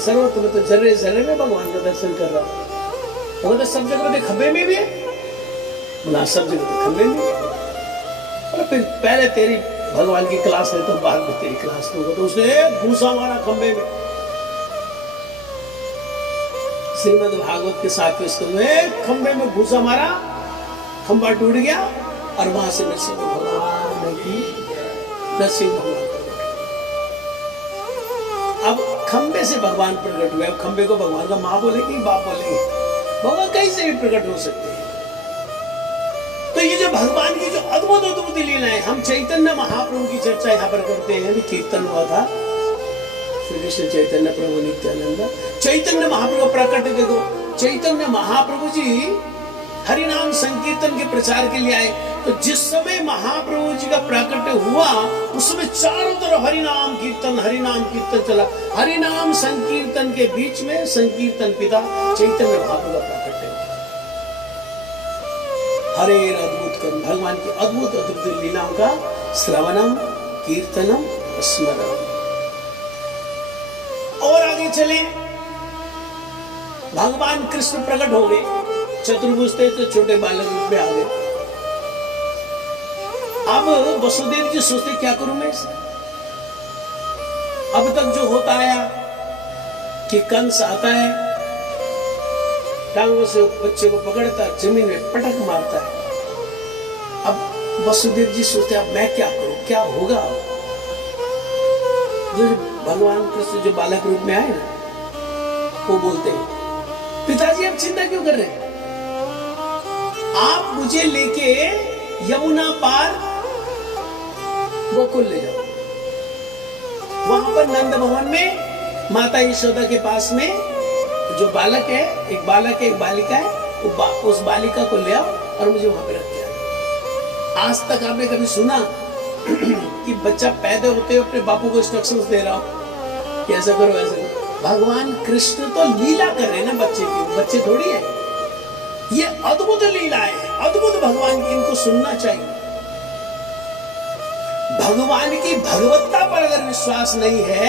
सर्वत्र में, तो जर्रे जर्रे में भगवान का दर्शन कर रहा हूँ। वो बोलते सब जगह पे खंबे में भी है, बोला सब जगह पे खंबे में भी है। और फिर पहले तेरी भगवान की क्लास है तो बाद में तेरी क्लास होगा। तो उसने भूसा मारा खंबे में। श्रीमद् भागवत के 7वें स्कंद में खंबे में भूसा मारा, खंबा टूट गया और वहां से नरसिंह भगवान की नरसिंह भगवान अब खंबे से भगवान प्रकट हुए। अब खंबे को भगवान का माँ बोलेंगे, बाप बोलेंगे, भगवान कहीं से भी प्रकट हो सकते हैं। तो ये जो भगवान की जो अद्भुत अद्भुत लीलाएं, हम चैतन्य महाप्रभु की चर्चा यहाँ पर करते हैं। अभी कीर्तन हुआ था, श्री कृष्ण चैतन्य प्रभु नित्यानंद, चैतन्य महाप्रभु प्रकट। देखो चैतन्य महाप्रभु जी हरिनाम संकीर्तन के प्रचार के लिए आए। तो जिस समय महाप्रभु जी का प्राकट्य हुआ उस समय चारों तरफ हरिनाम कीर्तन चला। हरिनाम संकीर्तन के बीच में संकीर्तन पिता चैतन्य महाप्रभु का प्राकट्य हुआ। हरे अद्भुत कर्म, भगवान की अद्भुत अद्भुत लीलाओं का श्रवणम कीर्तनम स्मरणम। और आगे चले, भगवान कृष्ण प्रकट हो गए, चतुर्भुज थे तो छोटे बालक रूप में आ गए। अब वसुदेव जी सोचते क्या करूं मैं इसे। अब तक जो होता आया कि कंस आता है, टांगों से बच्चे को पकड़ता, जमीन में पटक मारता है। अब वसुदेव जी सोचते अब मैं क्या करूं, क्या होगा। जो भगवान कृष्ण जो बालक रूप में आए ना, वो बोलते हैं पिताजी आप चिंता क्यों कर रहे हैं, आप मुझे लेके यमुना पार गोकुल ले जाओ। वहां पर नंद भवन में माता यशोदा के पास में जो बालक है, एक बालक है एक बालिका है, उस बालिका को ले आओ और मुझे वहां पे रख के आओ। आज तक आपने कभी सुना कि बच्चा पैदा होते हुए अपने बापू को इंस्ट्रक्शंस दे रहा हो कि ऐसा करो ऐसा करो। भगवान कृष्ण तो लीला कर रहे हैं ना बच्चे की, बच्चे थोड़ी है। ये अद्भुत लीला है, अद्भुत भगवान की, इनको सुनना चाहिए। भगवान की भगवत्ता पर अगर विश्वास नहीं है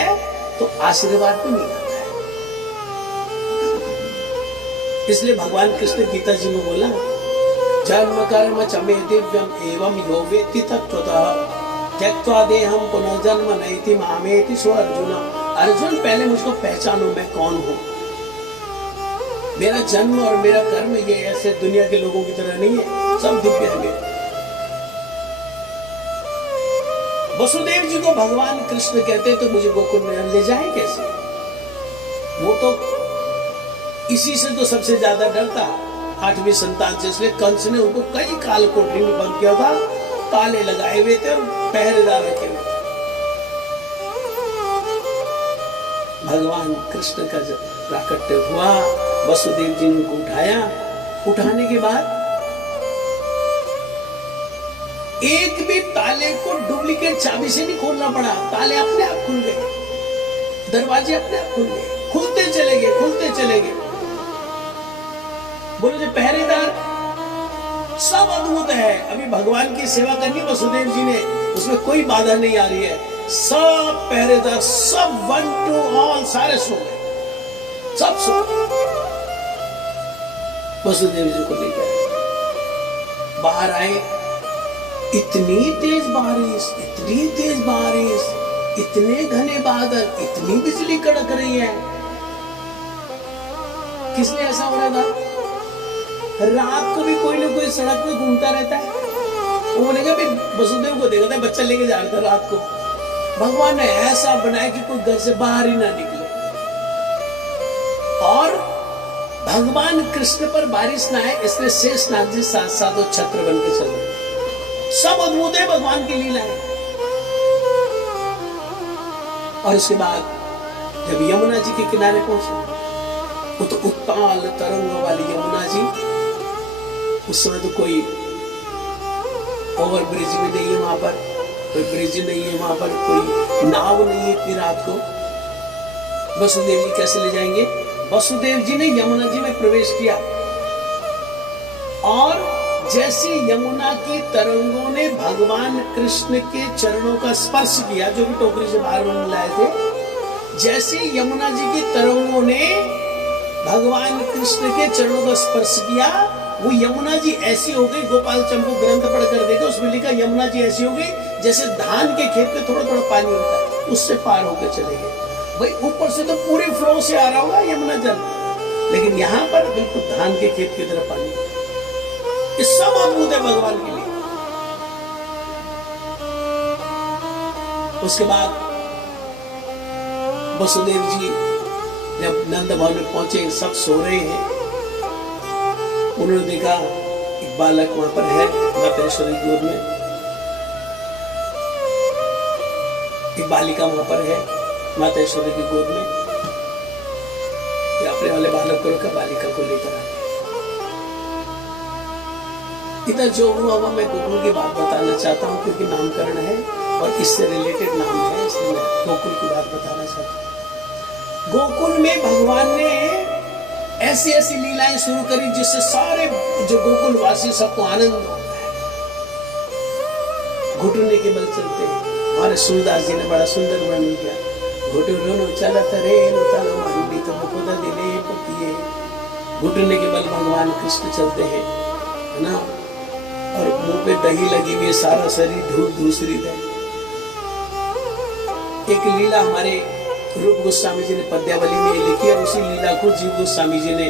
तो आशीर्वाद भी नहीं आता है। इसलिए भगवान कृष्ण गीता जी में बोला जन्म कर्म च मे दिव्यम एवं यो वेत्ति तत्त्वतः त्यक्त्वा देहं पुनर्जन्म नैति मामेति सो अर्जुन। अर्जुन पहले मुझको पहचानो मैं कौन हूं। मेरा जन्म और मेरा कर्म ये ऐसे दुनिया के लोगों की तरह नहीं है, सब दिव्य है मेरे। वसुदेव जी को भगवान कृष्ण कहते तो मुझे गोकुल में ले जाए कैसे। वो तो इसी से तो सबसे ज्यादा डरता, 8वीं संतान से। इसलिए कंस ने उनको कई काल कोठरी में बंद किया था, ताले लगाए हुए थे और पहरेदार रखे हुए थे। भगवान कृष्ण का जब प्राकट्य हुआ, वसुदेव जी ने उनको उठाया। उठाने के बाद एक भी ताले को डुप्लीकेट चाबी से नहीं खोलना पड़ा, ताले अपने आप खुल गए, दरवाजे अपने आप खुल गए, खुलते चले गए। बोले जो पहरेदार सब अद्भुत है। अभी भगवान की सेवा करनी वसुदेव जी ने, उसमें कोई बाधा नहीं आ रही है। सब पहरेदार सब 1 to all सारे सो गए, सब सो गए। वसुदेव जी को लेकर बाहर आए, इतनी तेज बारिश, इतने घने बादल, इतनी बिजली कड़क रही है। किस लिए ऐसा हो रहा था? रात को भी कोई ना कोई सड़क पे घूमता रहता है। वो बोलेगा भी वसुदेव को देखा था, बच्चा लेके जा रहा था रात को। भगवान ने ऐसा बनाया कि कोई घर से बाहर ही ना निकले और भगवान कृष्ण पर बारिश ना आए, इसलिए शेषनाग जी साथ साथ वो छत्र बन के चल रहे। सब अद्भुत है भगवान की लीला है। और उसके बाद जब यमुना जी के किनारे पहुंचे, वो तो उत्ताल तरंगों वाली यमुना जी, उस समय तो कोई ओवर ब्रिज भी नहीं है वहां पर, कोई ब्रिज नहीं है वहां पर, कोई नाव नहीं है इतनी रात को। वसुदेव जी कैसे ले जाएंगे? वसुदेव जी ने यमुना जी में प्रवेश किया और जैसे यमुना की तरंगों ने भगवान कृष्ण के चरणों का स्पर्श किया, जो भी टोकरी से बाहर लाए थे, जैसे यमुना जी की तरंगों ने भगवान कृष्ण के चरणों को स्पर्श किया, वो यमुना जी ऐसी हो गई, गोपाल चंपू ग्रंथ पढ़कर देखो, उसमें लिखा यमुना जी ऐसी हो गई जैसे धान के खेत में थोड़ा थोड़ा पानी होता है, उससे पार होकर चले गए। भाई ऊपर से तो पूरे फ्लो से आ रहा होगा यमुना जल, लेकिन यहां पर बिल्कुल धान के खेत की तरह पानी। ये सब अद्भुत है भगवान के लिए। उसके बाद वसुदेव जी जब नंद भवन में पहुंचे, सब सो रहे हैं, उन्होंने देखा एक बालक वहां पर है माता यशोदा की गोद में, एक बालिका वहां पर है माता यशोदा की गोद में। अपने वाले बालक को रखा, बालिका को लेकर आए। इधर जो हुआ मैं गोकुल की बात बताना चाहता हूँ, क्योंकि नामकरण है और इससे रिलेटेड नाम है, इसलिए मैं गोकुल की बात बताना चाहता हूँ। गोकुल में भगवान ने ऐसी ऐसी लीलाएं शुरू करी जिससे सारे जो गोकुल वासी सबको आनंद हो। घुटने के बल चलते हैं, हमारे सूरदास जी ने बड़ा सुंदर वर्णन किया। घुटुरनो चलत रे तन मंडी तो मुकुद दिले पतिए। घुटने के बल भगवान कृष्ण चलते हैं, है ना, और मुंह पे दही लगी हुई, सारा शरीर धूल दूसरी है। एक लीला हमारे रूप गोस्वामी जी ने पद्यावली में लिखी, और उसी लीला को जीव गोस्वामी जी ने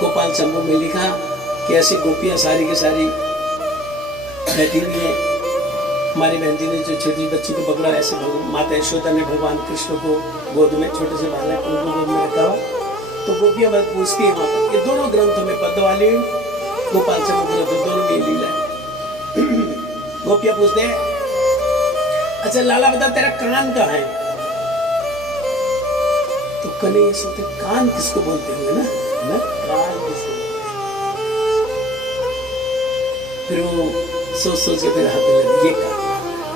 गोपाल चंपू में लिखा कि ऐसी गोपियां सारी की सारी बैठी हुई है। हमारी बहन जी ने जो छोटी बच्ची को पकड़ा, ऐसे माता यशोदा ने भगवान कृष्ण को गोद में, छोटे से बालक को गोद में रखा हुआ। तो गोपियां बस पूछती है वहां पर, ये दोनों ग्रंथों में, पद्यवाली गोपाल चंपू ग्रंथ दोनों में लीला है। गोपियां पूछते हैं, अच्छा लाला बता तेरा कान कहाँ है? तो कन्हैया सोचते कान किसको बोलते होंगे ना, कान किसको बोलते हैं? फिर वो सोच सोच के फिर हाथ लगे, ये कान।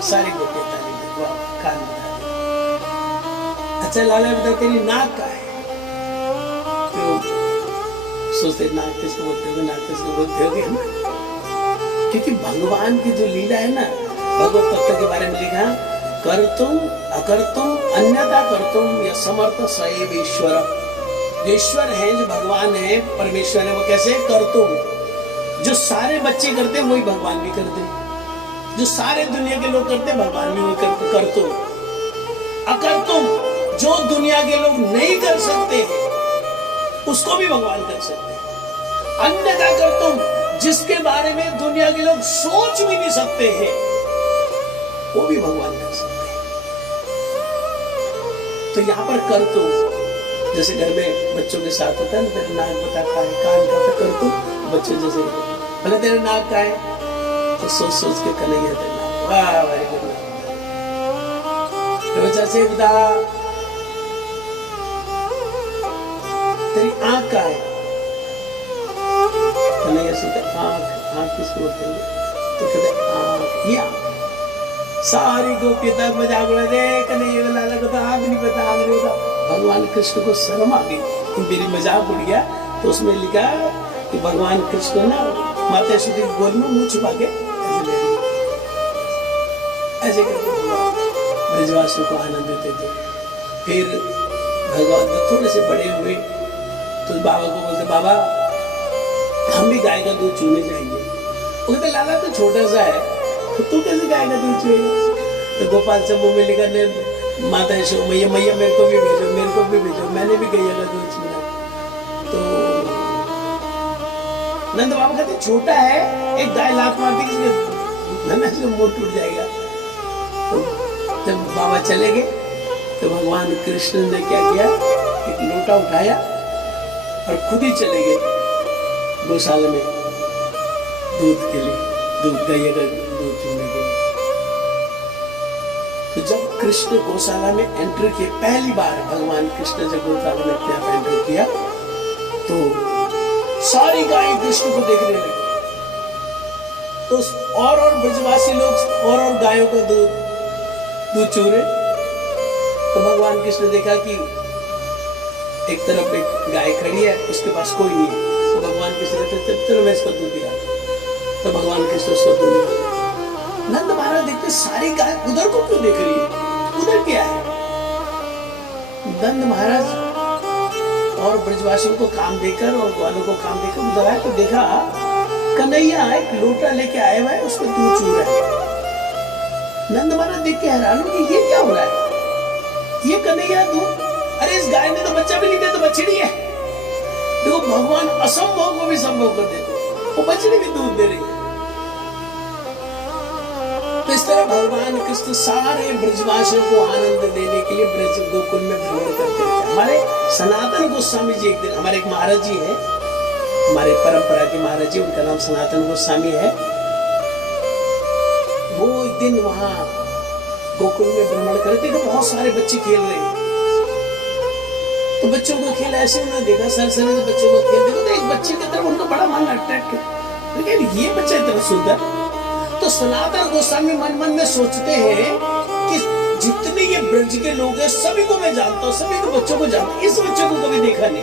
सारी गोपियां ताली दे, वाह कान बता दे। अच्छा लाला बता तेरी नाक कहाँ है? फिर वो सोचते नाक किसको बोलते होंगे, नाक किसको बोलते होंगे, है ना? क्योंकि भगवान की जो लीला है ना, भगवत तत्व के बारे में लिखा, कर्तुम अकर्तुम अन्यथा कर्तुम या समर्थ सैव ईश्वर। जो ईश्वर है, जो भगवान है, परमेश्वर है, वो कैसे? कर्तुम, जो सारे बच्चे करते हैं वही भगवान भी करते हैं, जो सारे दुनिया के लोग करते हैं भगवान भी वही करते। कर्तुम अकर्तुम, जो दुनिया के लोग नहीं कर सकते उसको भी भगवान कर सकते हैं। अन्यथा कर्तुम, जिसके बारे में दुनिया के लोग सोच भी नहीं सकते हैं, वो भी भगवान कर सकते हैं। तो यहाँ पर कर तो, जैसे घर में बच्चों के साथ होता है ना, तेरा नाक बताता है, कान का, तो कर तो बच्चे जैसे भले तेरा नाक का है, तो सोच सोच के कन्हैया तेरा नाक, वाह वेरी गुड। तो बच्चा से बता तेरी आंख का है, कन्हैया से आंख, आंख किसको बोलते हैं? तो कहते आंख, ये आंख। सारी गोपियां मजाक उड़ा दे, कन्हैया लाला को तो आंख नहीं पता, आंख नहीं पता। भगवान कृष्ण को शर्म आ गई कि मेरी मजाक उड़ गया, तो उसमें लिखा कि भगवान कृष्ण ना माता यशोदा की गोद में मुंह छुपा के ऐसे करके भगवान ब्रजवासियों को आनंद देते थे। फिर भगवान जब थोड़े से बड़े हुए तो बाबा को बोलते, बाबा हम भी गाय का दूध चूने जाएंगे। वो कहते लाला तो छोटा सा है, तो तू कैसे गाय का दूध चूएगा? तो गोपाल चंपू में लिखा ने माता यशोदा, मैया मैया मेरे को भी भेजो, मेरे को भी भेजो, मैंने भी गैया का दूध चूना। तो नंद बाबा कहते छोटा है, एक गाय लात मारती किसी मुंह टूट जाएगा। तो जब बाबा चले गए तो भगवान कृष्ण ने क्या किया, एक लोटा उठाया और खुद ही चले गए गौशाला में दूध के लिए, दूध गैया का दूध चूने के लिए। तो जब कृष्ण गौशाला में एंटर किए, पहली बार भगवान कृष्ण जब गौशाला में अपने आप एंटर किया, तो सारी गायें कृष्ण को देखने लगी। तो और ब्रजवासी लोग और गायों का दूध चूरे। तो भगवान कृष्ण देखा कि एक तरफ एक गाय खड़ी है, उसके पास कोई नहीं है। तो भगवान कृष्ण कहते चलो मैं इसको दूध दिखाता। तो भगवान कृष्ण उसको दूध दिखाते। नंद महाराज देखते सारी गाय उधर को क्यों देख रही है, उधर क्या है? नंद महाराज और ब्रजवासियों को काम देकर और ग्वालों को काम देकर उधर आए तो देखा कन्हैया एक लोटा लेके आया हुआ है, उसमें दूध चू रहा है। नंद महाराज देख के हैरान हो कि ये क्या हो रहा है, ये कन्हैया दूध, अरे इस गाय ने तो बच्चा भी नहीं दिया, तो बछड़ी है। देखो भगवान असंभव को भी संभव कर देते, वो बछड़ी भी दूध दे रही है। तो इस तरह भगवान कृष्ण सारे ब्रजवासियों को आनंद देने के लिए ब्रज गोकुल में भ्रमण करते रहते। हमारे सनातन गोस्वामी जी एक दिन, हमारे एक महाराज जी है, हमारे परंपरा के महाराज जी, उनका नाम सनातन गोस्वामी है। वो एक दिन वहां गोकुल में भ्रमण करते तो बहुत सारे बच्चे खेल रहे हैं। तो बच्चों को खेल ऐसे उन्होंने देखा, सर से बच्चों को खेल देखो, तो एक बच्चे की तरफ उनका बड़ा मन अट्रैक्ट है, लेकिन ये बच्चा इतना सुंदर। तो सनातन गोस्वामी मन मन में सोचते हैं कि जितने ये ब्रज के लोग हैं सभी को मैं जानता हूँ, सभी को बच्चों को जानता हूँ, इस बच्चे को कभी देखा नहीं,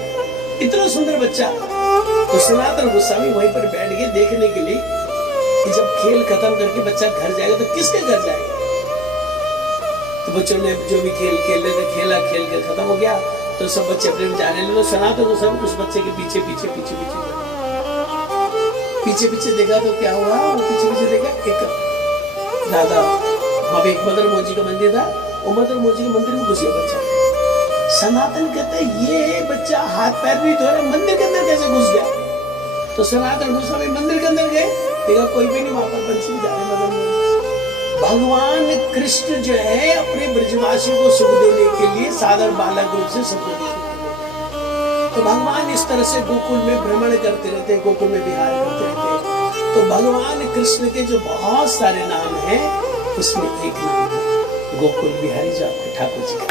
इतना सुंदर बच्चा। तो सनातन गोस्वामी वहीं पर बैठ गए देखने के लिए कि जब खेल खत्म करके बच्चा घर जाएगा तो किसके घर जाएगा। तो बच्चों ने जो भी खेल खेल रहे थे, खेला, खेल के खत्म हो गया तो सब बच्चे अपने में जाने लगे। सनातन गोस्वामी उस बच्चे के पीछे पीछे पीछे पीछे पीछे पीछे देखा तो क्या हुआ, वो पीछे पीछे देखा एक दादा, वहां पे एक मदर मोजी का मंदिर था, वो मदर मोजी के मंदिर में घुस गया बच्चा। सनातन कहते ये बच्चा हाथ पैर भी धो रहा, मंदिर के अंदर कैसे घुस गया। तो सनातन गोस्वामी मंदिर के अंदर गए, देखा कोई भी नहीं, वहां पर बंसी जा रहे मदर मोजी। भगवान कृष्ण जो है अपने ब्रजवासियों को सुख देने के लिए साधारण बालक रूप से सबको सुख देते। तो भगवान इस तरह से गोकुल में भ्रमण करते रहते, गोकुल में विहार करते रहते। तो भगवान कृष्ण के जो बहुत सारे नाम हैं उसमें एक नाम है गोकुल बिहारी, जो आपके ठाकुर जी का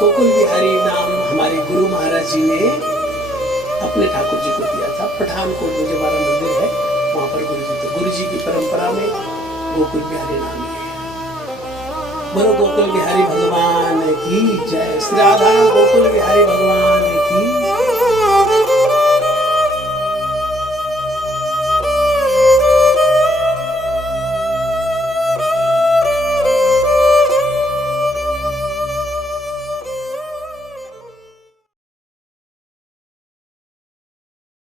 गोकुल बिहारी नाम हमारे गुरु महाराज जी ने अपने ठाकुर जी को दिया था। पठानकोट में जो हमारा मंदिर है वहां पर गुरु जी थे, गुरु जी की परंपरा में गोकुल बिहारी नाम है। बोलो गोकुल बिहारी भगवान की जय, श्री राधा गोकुल बिहारी भगवान की